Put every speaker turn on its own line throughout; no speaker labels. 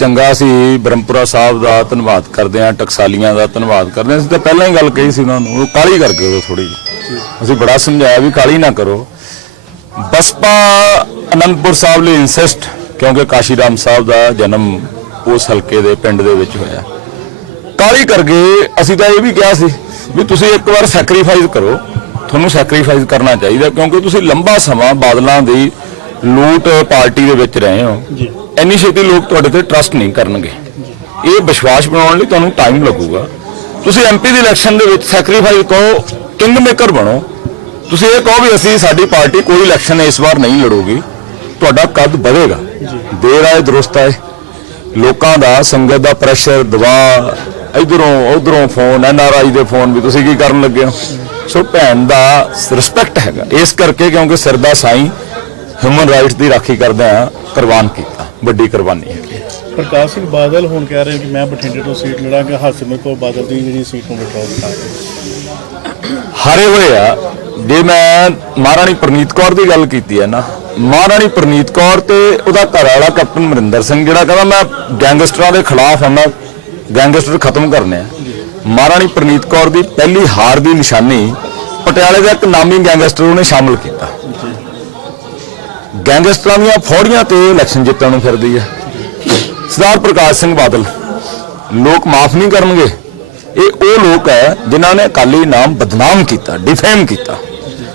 ਚੰਗਾ ਸੀ, ਬ੍ਰਹਮਪੁਰਾ ਸਾਹਿਬ ਦਾ ਧੰਨਵਾਦ ਕਰਦੇ ਆ ਟਕਸਾਲੀਆਂ ਦਾ ਧੰਨਵਾਦ ਕਰਦੇ ਆ ਅਸੀਂ ਤਾਂ ਪਹਿਲਾਂ ਹੀ ਗੱਲ ਕਹੀ ਸੀ ਉਹਨਾਂ ਨੂੰ, ਉਹ ਕਾਲੀ ਕਰਕੇ ਉਹ ਥੋੜੀ ਜਿਹੀ। ਅਸੀਂ ਬੜਾ ਸਮਝਾਇਆ ਵੀ ਕਾਲੀ ਨਾ ਕਰੋ। ਬਸਪਾ ਅਨੰਦਪੁਰ ਸਾਹਿਬ ਲਈ ਇਨਸਿਸਟ ਕਿਉਂਕਿ ਕਾਸ਼ੀ ਰਾਮ ਸਾਹਿਬ ਦਾ ਜਨਮ ਉਸ ਹਲਕੇ ਦੇ ਪਿੰਡ ਦੇ ਵਿੱਚ ਹੋਇਆ। ਕਾਲੀ ਕਰਕੇ ਅਸੀਂ ਤਾਂ ਇਹ ਵੀ ਕਿਹਾ ਸੀ ਵੀ ਤੁਸੀਂ ਇੱਕ ਵਾਰ ਸੈਕਰੀਫਾਈਸ ਕਰੋ। ਤੁਹਾਨੂੰ ਸੈਕਰੀਫਾਈਸ ਕਰਨਾ ਚਾਹੀਦਾ, ਕਿਉਂਕਿ ਤੁਸੀਂ ਲੰਬਾ ਸਮਾਂ ਬਾਦਲਾਂ ਦੀ ਲੂਟ ਪਾਰਟੀ ਦੇ ਵਿੱਚ ਰਹੇ ਹੋ। ਇੰਨੀ ਛੇਤੀ ਲੋਕ ਤੁਹਾਡੇ ਤੇ ਟਰਸਟ ਨਹੀਂ ਕਰਨਗੇ। ਇਹ ਵਿਸ਼ਵਾਸ ਬਣਾਉਣ ਲਈ ਤੁਹਾਨੂੰ ਟਾਈਮ ਲੱਗੂਗਾ। ਤੁਸੀਂ ਐਮਪੀ ਦੀ ਇਲੈਕਸ਼ਨ ਦੇ ਵਿੱਚ ਸੈਕਰੀਫਾਈਸ ਕਹੋ ਕਿੰਗ ਮੇਕਰ ਬਣੋ। ਤੁਸੀਂ ਇਹ ਕਹੋ ਵੀ ਅਸੀਂ, ਸਾਡੀ ਪਾਰਟੀ ਕੋਈ ਇਲੈਕਸ਼ਨ ਇਸ ਵਾਰ ਨਹੀਂ ਲੜੂਗੀ। ਤੁਹਾਡਾ ਕੱਦ ਵਧੇਗਾ। ਦੇਰ ਆਏ, ਦਰੁਸਤ ਆਏ। ਲੋਕਾਂ ਦਾ ਸੰਗਤ ਦਾ ਪ੍ਰੈਸ਼ਰ ਦਬਾਅ, ਇਧਰੋਂ ਉਧਰੋਂ ਫੋਨ ਐਨਆਰਆਈ ਦੇ ਫੋਨ ਵੀ ਤੁਸੀਂ ਕੀ ਕਰਨ ਲੱਗੇ ਹੋ? ਸੋ ਭੈਣ ਦਾ ਰਿਸਪੈਕਟ ਹੈਗਾ। ਇਸ ਕਰਕੇ ਕਿਉਂਕਿ ਸਿਰ ਦਾ ਸਾਈਂ ਹਿਊਮਨ ਰਾਈਟਸ ਦੀ ਰਾਖੀ ਕਰਦਾ ਕਰਦਿਆਂ ਕੁਰਬਾਨ ਕੀਤਾ ਵੱਡੀ ਕੁਰਬਾਨੀ ਹੈ।
ਪ੍ਰਕਾਸ਼ ਸਿੰਘ ਬਾਦਲ ਹੁਣ ਕਹਿ ਰਹੇ ਕਿ ਮੈਂ ਬਠਿੰਡੇ ਤੋਂ ਸੀਟ ਲੜਾਂਗਾ ਹਰਸਿਮਰਤ ਕੌਰ ਬਾਦਲ ਦੀ ਜਿਹੜੀ ਸੀਟ ਨੂੰ ਵਿਡਰਾਅ ਕਰਾਂਗੇ
ਹਾਰੇ ਹੋਏ ਆ ਜੇ ਮੈਂ ਮਹਾਰਾਣੀ ਪ੍ਰਨੀਤ ਕੌਰ ਦੀ ਗੱਲ ਕੀਤੀ ਹੈ ਨਾ ਮਹਾਰਾਣੀ ਪ੍ਰਨੀਤ ਕੌਰ ਤੇ ਉਹਦਾ ਘਰ ਵਾਲਾ ਕੈਪਟਨ ਮਰਿੰਦਰ ਸਿੰਘ ਜਿਹੜਾ ਕਹਿੰਦਾ ਮੈਂ ਗੈਂਗਸਟਰਾਂ ਦੇ ਖਿਲਾਫ ਹਾਂ ਮੈਂ ਗੈਂਗਸਟਰ ਖਤਮ ਕਰਨੇ ਆ। ਮਹਾਰਾਣੀ ਪ੍ਰਨੀਤ ਕੌਰ ਦੀ ਪਹਿਲੀ ਹਾਰ ਦੀ ਨਿਸ਼ਾਨੀ ਪਟਿਆਲੇ ਦਾ ਇੱਕ ਨਾਮੀ ਗੈਂਗਸਟਰ ਉਹਨੇ ਸ਼ਾਮਲ ਕੀਤਾ। ਗੈਂਗਸਟਰਾਂ ਦੀਆਂ ਫੌੜੀਆਂ ਤੇ ਇਲੈਕਸ਼ਨ ਜਿੱਤਣ ਨੂੰ ਫਿਰਦੀ ਹੈ। ਸਰਦਾਰ ਪ੍ਰਕਾਸ਼ ਸਿੰਘ ਬਾਦਲ, ਲੋਕ ਮਾਫ ਨਹੀਂ ਕਰਨਗੇ। ਇਹ ਉਹ ਲੋਕ ਹੈ ਜਿਨ੍ਹਾਂ ਨੇ ਅਕਾਲੀ ਨਾਮ ਬਦਨਾਮ ਕੀਤਾ ਡਿਫੇਮ ਕੀਤਾ।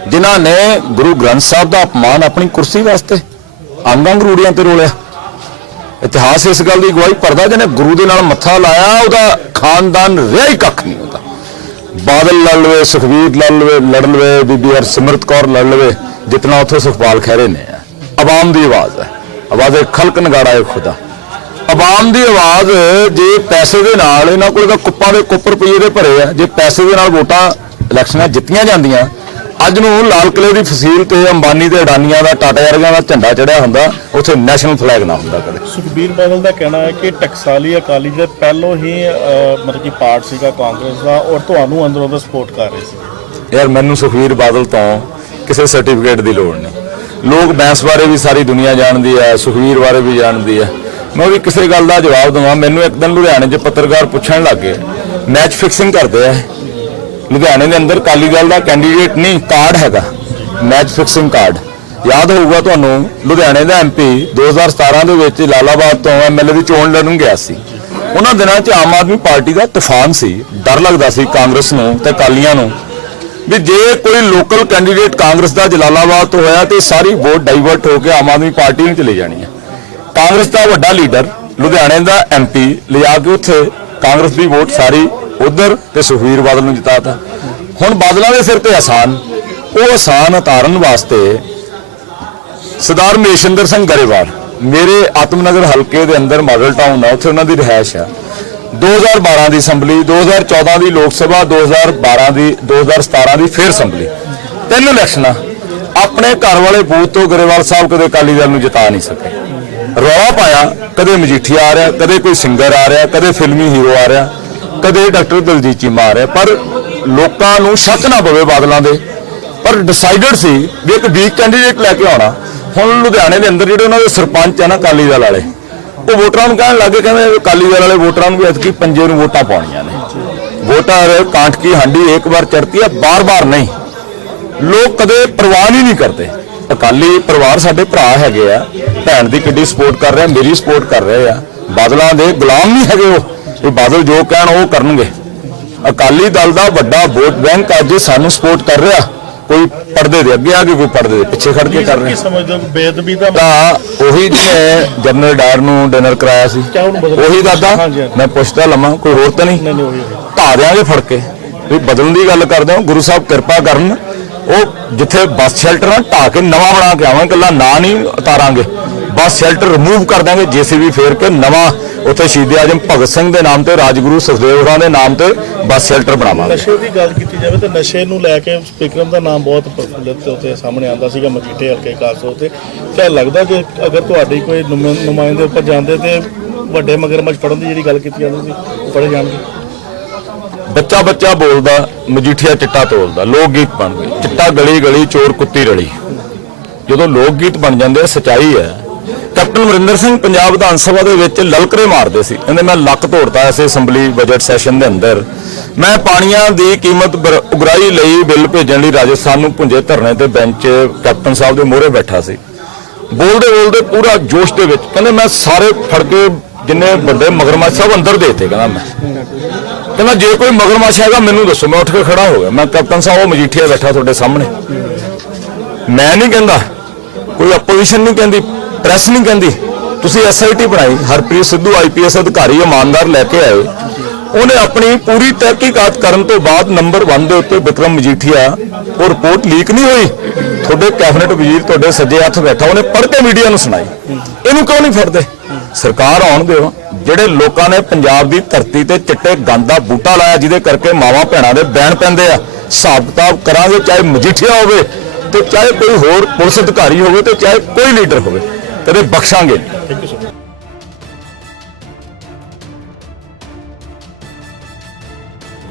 ਜਿਨ੍ਹਾਂ ਨੇ ਗੁਰੂ ਗ੍ਰੰਥ ਸਾਹਿਬ ਦਾ ਅਪਮਾਨ ਆਪਣੀ ਕੁਰਸੀ ਵਾਸਤੇ ਅੰਗ ਅੰਗ ਰੂੜੀਆਂ ਤੇ ਰੋਲਿਆ। ਇਤਿਹਾਸ ਇਸ ਗੱਲ ਦੀ ਗਵਾਹੀ ਭਰਦਾ ਜਿਹਨੇ ਗੁਰੂ ਦੇ ਨਾਲ ਮੱਥਾ ਲਾਇਆ, ਉਹਦਾ ਖਾਨਦਾਨ ਰਿਹਾ ਹੀ ਕੱਖ ਨਹੀਂ ਹੁੰਦਾ। ਬਾਦਲ ਲੜ ਲਵੇ ਸੁਖਵੀਰ ਲੜ ਲਵੇ ਲੜ ਲਵੇ, ਬੀਬੀ ਹਰਸਿਮਰਤ ਕੌਰ ਲੜ ਲਵੇ, ਜਿਤਨਾ ਉੱਥੇ ਸੁਖਪਾਲ ਖਹਿਰੇ ਨੇ। ਆਵਾਮ ਦੀ ਆਵਾਜ਼ ਹੈ। ਆਵਾਜ਼ ਖਲਕ ਨਗਾੜਾ ਹੈ ਖੁਦਾ ਆਵਾਮ ਦੀ ਆਵਾਜ਼ ਜੇ ਪੈਸੇ ਦੇ ਨਾਲ ਇਹਨਾਂ ਕੋਲ ਤਾਂ ਕੁੱਪਾਂ ਦੇ ਕੁੱਪ ਰੁਪਈਏ ਦੇ ਭਰੇ ਆ। ਜੇ ਪੈਸੇ ਦੇ ਨਾਲ ਵੋਟਾਂ ਇਲੈਕਸ਼ਨਾਂ ਜਿੱਤੀਆਂ ਜਾਂਦੀਆਂ ਅੱਜ ਨੂੰ ਲਾਲ ਕਿਲੇ ਦੀ ਫਸੀਲ ਤੇ ਅੰਬਾਨੀ ਤੇ ਅਡਾਨੀਆਂ ਦਾ ਟਾਟਾ ਵਰਗਿਆਂ ਦਾ ਝੰਡਾ ਚੜਿਆ ਹੁੰਦਾ ਉੱਥੇ ਨੈਸ਼ਨਲ ਫਲੈਗ ਨਾ ਹੁੰਦਾ ਕਦੇ।
ਸੁਖਬੀਰ ਬਾਦਲ ਦਾ ਕਹਿਣਾ ਹੈ ਕਿ ਟਕਸਾਲੀ ਅਕਾਲੀ ਜਿਹੜੇ ਪਹਿਲੋਂ ਹੀ ਮਤਲਬ ਕਿ ਪਾਰਟ ਸੀਗਾ ਕਾਂਗਰਸ ਦਾ ਔਰ ਤੁਹਾਨੂੰ ਅੰਦਰੋਂ ਦਾ ਸਪੋਰਟ ਕਰ ਰਹੇ ਸੀ।
ਯਾਰ ਮੈਨੂੰ ਸੁਖਵੀਰ ਬਾਦਲ ਤੋਂ ਕਿਸੇ ਸਰਟੀਫਿਕੇਟ ਦੀ ਲੋੜ ਨਹੀਂ। ਲੋਕ ਬੈਂਸ ਬਾਰੇ ਵੀ ਸਾਰੀ ਦੁਨੀਆ ਜਾਣਦੀ ਹੈ, ਸੁਖਵੀਰ ਬਾਰੇ ਵੀ ਜਾਣਦੀ ਹੈ। ਮੈਂ ਵੀ ਕਿਸੇ ਗੱਲ ਦਾ ਜਵਾਬ ਦਵਾਂ। ਮੈਨੂੰ ਇੱਕ ਦਿਨ ਲੁਧਿਆਣੇ 'ਚ ਪੱਤਰਕਾਰ ਪੁੱਛਣ ਲੱਗੇ ਮੈਚ ਫਿਕਸਿੰਗ ਕਰਦੇ ਆ। ਲੁਧਿਆਣੇ ਦੇ ਅੰਦਰ ਕਾਲੀ ਦਲ ਦਾ ਕੈਂਡੀਡੇਟ ਨਹੀਂ ਕਾਰਡ ਹੈਗਾ। ਮੈਚ ਫਿਕਸਿੰਗ ਕਾਰਡ ਯਾਦ ਹੋਊਗਾ ਤੁਹਾਨੂੰ, ਲੁਧਿਆਣੇ ਦਾ ਐਮਪੀ 2017 ਦੇ ਵਿੱਚ ਲਾਲਾਬਾਦ ਤੋਂ ਐਮਐਲਏ ਦੀ ਚੋਣ ਲੜਨ ਗਿਆ ਸੀ। ਉਹਨਾਂ ਦਿਨਾਂ 'ਚ ਆਮ ਆਦਮੀ ਪਾਰਟੀ ਦਾ ਤੂਫਾਨ ਸੀ। ਡਰ ਲੱਗਦਾ ਸੀ ਕਾਂਗਰਸ ਨੂੰ ਤੇ ਕਾਲੀਆਂ ਨੂੰ। ਵੀ ਜੇ ਕੋਈ ਲੋਕਲ ਕੈਂਡੀਡੇਟ ਕਾਂਗਰਸ ਦਾ ਜਲਾਲਾਬਾਦ ਤੋਂ ਹੋਇਆ ਤੇ ਸਾਰੀ ਵੋਟ ਡਾਈਵਰਟ ਹੋ ਕੇ ਆਮ ਆਦਮੀ ਪਾਰਟੀ ਨੂੰ ਚਲੇ ਜਾਣੀ ਹੈ। ਕਾਂਗਰਸ ਦਾ ਵੱਡਾ ਲੀਡਰ, ਲੁਧਿਆਣੇ ਦਾ ਐਮਪੀ ਲਿਆ ਕੇ ਉੱਥੇ ਕਾਂਗਰਸ ਦੀ ਵੋਟ ਸਾਰੀ ਉਧਰ ਤੇ ਸੁਖਵੀਰ ਬਾਦਲ ਨੂੰ ਜਿਤਾਤਾ। ਹੁਣ ਬਾਦਲਾਂ ਦੇ ਸਿਰ ਤੇ ਆਸਾਨ। ਉਹ ਆਸਾਨ ਉਤਾਰਨ ਵਾਸਤੇ ਸਰਦਾਰ ਮੇਸ਼ਿੰਦਰ ਸਿੰਘ ਗਰੇਵਾਲ, ਮੇਰੇ ਆਤਮਨਗਰ ਹਲਕੇ ਦੇ ਅੰਦਰ ਮਾਡਲ ਟਾਊਨ ਆ, ਉੱਥੇ ਉਹਨਾਂ ਦੀ ਰਿਹਾਇਸ਼ ਆ। 2012 ਦੀ ਅਸੈਂਬਲੀ 2014 ਦੀ ਲੋਕ ਸਭਾ 2012 ਦੀ 2017 ਦੀ ਫੇਰ ਅਸੈਂਬਲੀ। ਤਿੰਨ ਇਲੈਕਸ਼ਨਾਂ। ਆਪਣੇ ਘਰ ਵਾਲੇ ਬੂਥ ਤੋਂ ਗਰੇਵਾਲ ਸਾਹਿਬ ਕਦੇ ਅਕਾਲੀ ਦਲ ਨੂੰ ਜਿਤਾ ਨਹੀਂ ਸਕੇ। ਰੌਲਾ ਪਾਇਆ, ਕਦੇ ਮਜੀਠੀਆ ਆ ਰਿਹਾ, ਕਦੇ ਕੋਈ ਸਿੰਗਰ ਆ ਰਿਹਾ, ਕਦੇ ਫਿਲਮੀ ਹੀਰੋ ਆ ਰਿਹਾ, ਕਦੇ ਡਾਕਟਰ ਦਲਜੀਤ ਚੀਮਾ ਆ ਰਿਹਾ। ਪਰ ਲੋਕਾਂ ਨੂੰ ਸ਼ੱਕ ਨਾ ਪਵੇ ਬਾਦਲਾਂ ਦੇ। ਪਰ ਡਿਸਾਈਡਡ ਸੀ ਵੀ ਇੱਕ ਵੀਕ ਕੈਂਡੀਡੇਟ ਲੈ ਕੇ ਆਉਣਾ। ਹੁਣ ਲੁਧਿਆਣੇ ਦੇ ਅੰਦਰ ਜਿਹੜੇ ਉਹਨਾਂ ਦੇ ਸਰਪੰਚ ਆ ਨਾ ਅਕਾਲੀ ਦਲ ਵਾਲੇ ਉਹ ਵੋਟਰਾਂ ਨੂੰ ਕਹਿਣ ਲੱਗੇ ਕਹਿੰਦੇ ਅਕਾਲੀ ਦਲ ਵਾਲੇ ਵੋਟਰਾਂ ਨੂੰ ਵੀ ਐਤਕੀ ਪੰਜੇ ਨੂੰ ਵੋਟਾਂ ਪਾਉਣੀਆਂ ਨੇ। ਵੋਟਰ ਕਾਂਟ ਕੀ ਹਾਂਡੀ ਇੱਕ ਵਾਰ ਚੜਤੀ ਹੈ, ਬਾਰ-ਬਾਰ ਨਹੀਂ। ਲੋਕ ਕਦੇ ਪ੍ਰਵਾਹ ਹੀ ਨਹੀਂ ਕਰਦੇ। ਅਕਾਲੀ ਪਰਿਵਾਰ ਸਾਡੇ ਭਰਾ ਹੈਗੇ ਆ, ਭੈਣ ਦੀ ਕਿੱਡੀ ਸਪੋਰਟ ਕਰ ਰਿਹਾ, ਮੇਰੀ ਸਪੋਰਟ ਕਰ ਰਹੇ ਆ। ਬਾਦਲਾਂ ਦੇ ਗੁਲਾਮ ਨਹੀਂ ਹੈਗੇ ਉਹ। ਇਹ ਬਾਦਲ ਜੋ ਕਹਿਣ ਉਹ ਕਰਨਗੇ। ਅਕਾਲੀ ਦਲ ਦਾ ਵੱਡਾ ਵੋਟ ਬੈਂਕ ਅੱਜ ਸਾਨੂੰ ਸਪੋਰਟ ਕਰ ਰਿਹਾ। ਕੋਈ ਪਰਦੇ ਦੇ ਅੱਗੇ ਆ ਕੇ ਕੋਈ ਪਰਦੇ ਦੇ ਪਿੱਛੇ ਖੜ ਕੇ ਕਰ
ਕੀ
ਰਿਹਾ।
ਸਮਝਦੇ ਹੋ? ਕਿ ਬੇਅਦਬੀ ਦਾ
ਤਾਂ ਉਹੀ ਜਿਹਨੇ ਜਨਰਲ ਡਾਇਰ ਨੂੰ ਡਿਨਰ ਕਰਾਇਆ ਸੀ। ਉਹੀ ਦਾਦਾ। ਮੈਂ ਪੁੱਛਦਾ ਲਵਾਂ ਕੋਈ ਹੋਰ ਤਾਂ ਨਹੀਂ। ਢਾ ਦਿਆਂਗੇ ਫੜ ਕੇ। ਵੀ ਬਦਲਣ ਦੀ ਗੱਲ ਕਰਦੇ ਹੋ ਗੁਰੂ ਸਾਹਿਬ ਕਿਰਪਾ ਕਰਨ ਉਹ ਜਿੱਥੇ ਬੱਸ ਸ਼ੈਲਟਰ ਆ ਢਾ ਕੇ ਨਵਾਂ ਬਣਾ ਕੇ ਆਵਾਂਗੇ ਕੱਲਾ ਨਾਂ ਨਹੀਂ ਉਤਾਰਾਂਗੇ। ਬੱਸ ਸ਼ੈਲਟਰ ਰਿਮੂਵ ਕਰ ਦਾਂਗੇ ਜੀਸੀਬੀ ਫੇਰ ਕੇ ਨਵਾਂ ਉੱਥੇ ਸ਼ਹੀਦ ਆਜਮ ਭਗਤ ਸਿੰਘ ਦੇ ਨਾਮ ਤੇ ਰਾਜਗੁਰੂ ਸੁਖਦੇਵ ਹੋਰਾਂ ਦੇ ਨਾਮ ਤੇ ਬੱਸ ਸ਼ੈਲਟਰ ਬਣਾਵਾਂਗੇ।
ਨਸ਼ੇ ਦੀ ਗੱਲ ਕੀਤੀ ਜਾਵੇ ਤਾਂ ਨਸ਼ੇ ਨੂੰ ਲੈ ਕੇ ਸਪੀਕਰਮ ਦਾ ਨਾਮ ਬਹੁਤ ਪ੍ਰਫੁੱਲਿਤ ਉੱਤੇ ਸਾਹਮਣੇ ਆਂਦਾ ਸੀਗਾ ਮਜੀਠੇ ਹਲਕੇ ਕਾਸੋ ਤੇ। ਕਿਆ ਲੱਗਦਾ ਕਿ ਅਗਰ ਤੁਹਾਡੀ ਕੋਈ ਨੁਮਾ- ਨੁਮਾਇੰਦੇ ਉੱਪਰ ਜਾਂਦੇ ਤੇ ਵੱਡੇ ਮਗਰਮੱਛ ਫੜਨ ਦੀ ਜਿਹੜੀ ਗੱਲ ਕੀਤੀ ਜਾਂਦੀ ਸੀ ਫੜੇ ਜਾਣਗੇ?
ਬੱਚਾ ਬੱਚਾ ਬੋਲਦਾ ਮਜੀਠੀਆ ਚਿੱਟਾ ਤੋਲਦਾ ਲੋਕ ਗੀਤ ਬਣ ਗਏ। ਚਿੱਟਾ ਗਲੀ ਗਲੀ ਚੋਰ ਕੁੱਤੀ ਰਲੀ। ਜਦੋਂ ਲੋਕ ਗੀਤ ਬਣ ਜਾਂਦੇ ਸਚਾਈ ਹੈ। ਕੈਪਟਨ ਅਮਰਿੰਦਰ ਸਿੰਘ ਪੰਜਾਬ ਵਿਧਾਨ ਸਭਾ ਦੇ ਵਿੱਚ ਲਲਕਰੇ ਮਾਰਦੇ ਸੀ। ਕਹਿੰਦੇ, ਮੈਂ ਲੱਕ ਤੋੜਤਾ ਐਸੇ ਅਸੈਂਬਲੀ ਬਜਟ ਸੈਸ਼ਨ ਦੇ ਅੰਦਰ। ਮੈਂ ਪਾਣੀਆਂ ਦੀ ਕੀਮਤ ਬਰ- ਉਗਰਾਈ ਲਈ ਬਿੱਲ ਭੇਜਣ ਲਈ ਰਾਜਸਥਾਨ ਨੂੰ ਪੁੰਜੇ ਧਰਨੇ ਤੇ ਬੈਂਚ ਕੈਪਟਨ ਸਾਹਿਬ ਦੇ ਮੋਹਰੇ ਬੈਠਾ ਸੀ। ਬੋਲਦੇ ਬੋਲਦੇ ਪੂਰਾ ਜੋਸ਼ ਦੇ ਵਿੱਚ ਕਹਿੰਦੇ, ਮੈਂ ਸਾਰੇ ਫੜ ਕੇ ਜਿੰਨੇ ਵੱਡੇ ਮਗਰਮੱਛ ਸਭ ਅੰਦਰ ਦੇਤੇ। ਕਹਿੰਦਾ ਮੈਂ। ਕਹਿੰਦਾ, ਜੇ ਕੋਈ ਮਗਰਮੱਛ ਹੈਗਾ, ਮੈਨੂੰ ਦੱਸੋ, ਮੈਂ ਉੱਠ ਕੇ ਖੜਾ ਹੋ ਗਿਆ। ਮੈਂ ਕੈਪਟਨ ਸਾਹਿਬ ਉਹ ਮਜੀਠੀਆ ਬੈਠਾ ਤੁਹਾਡੇ ਸਾਹਮਣੇ। ਮੈਂ ਨਹੀਂ ਕਹਿੰਦਾ, ਕੋਈ ਆਪੋਜੀਸ਼ਨ ਨਹੀਂ ਕਹਿੰਦੀ ਪ੍ਰੈਸ ਨਹੀਂ ਕਹਿੰਦੀ। ਤੁਸੀਂ ਐਸਆਈਟੀ ਬਣਾਈ। ਹਰਪ੍ਰੀਤ ਸਿੱਧੂ ਆਈਪੀਐਸ ਅਧਿਕਾਰੀ, ਇਮਾਨਦਾਰ ਲੈ ਕੇ ਆਏ। ਉਹਨੇ ਆਪਣੀ ਪੂਰੀ ਤਹਿਕੀਕਾਤ ਕਰਨ ਤੋਂ ਬਾਅਦ ਨੰਬਰ 1 ਦੇ ਉੱਤੇ ਵਿਕਰਮ ਮਜੀਠੀਆ ਉਹ ਰਿਪੋਰਟ ਲੀਕ ਨਹੀਂ ਹੋਈ। ਤੁਹਾਡੇ ਕੈਬਨਿਟ ਵਜ਼ੀਰ, ਤੁਹਾਡੇ ਸੱਜੇ ਹੱਥ ਬੈਠਾ, ਉਹਨੇ ਪੜ੍ਹ ਕੇ ਮੀਡੀਆ ਨੂੰ ਸੁਣਾਈ। ਇਹਨੂੰ ਕਿਉਂ ਨਹੀਂ ਫੜਦੇ? ਸਰਕਾਰ ਆਉਣ ਦਿਓ। ਜਿਹੜੇ ਲੋਕਾਂ ਨੇ ਪੰਜਾਬ ਦੀ ਧਰਤੀ ਤੇ ਚਿੱਟੇ ਗੰਦ ਦਾ ਬੂਟਾ ਲਾਇਆ, ਜਿਹਦੇ ਕਰਕੇ ਮਾਵਾਂ ਭੈਣਾਂ ਦੇ ਬੈਣ ਪੈਂਦੇ ਆ ਹਿਸਾਬ ਕਿਤਾਬ ਕਰਾਂਗੇ, ਚਾਹੇ ਮਜੀਠੀਆ ਹੋਵੇ ਤੇ ਚਾਹੇ ਕੋਈ ਹੋਰ ਪੁਲਿਸ ਅਧਿਕਾਰੀ ਹੋਵੇ ਤੇ ਚਾਹੇ ਕੋਈ ਲੀਡਰ ਹੋਵੇ। ਕਦੇ ਬਖਸ਼ਾਂਗੇ ਨਹੀਂ।
Thank you so much